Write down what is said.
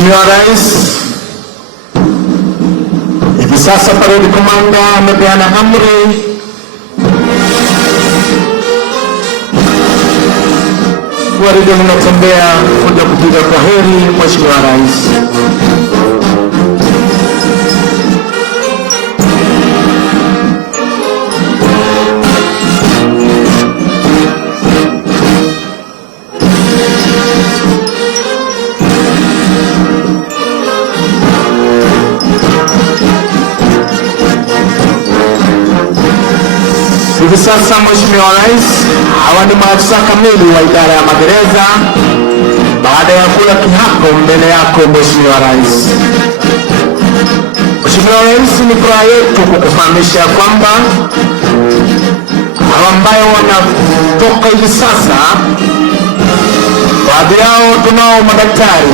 Mheshimiwa Rais, hivi sasa parade komanda amepeana amri gwaride linatembea kuja kupiga kwaheri Mheshimiwa Rais. Hivi sasa Mheshimiwa Rais, hawa ni maafisa kamili wa idara ya magereza baada ya kula kiapo mbele yako Mheshimiwa Rais. Mheshimiwa Rais, ni furaha yetu kukufahamisha kwamba hawa ambayo wanatoka hivi sasa, baadhi yao tunao madaktari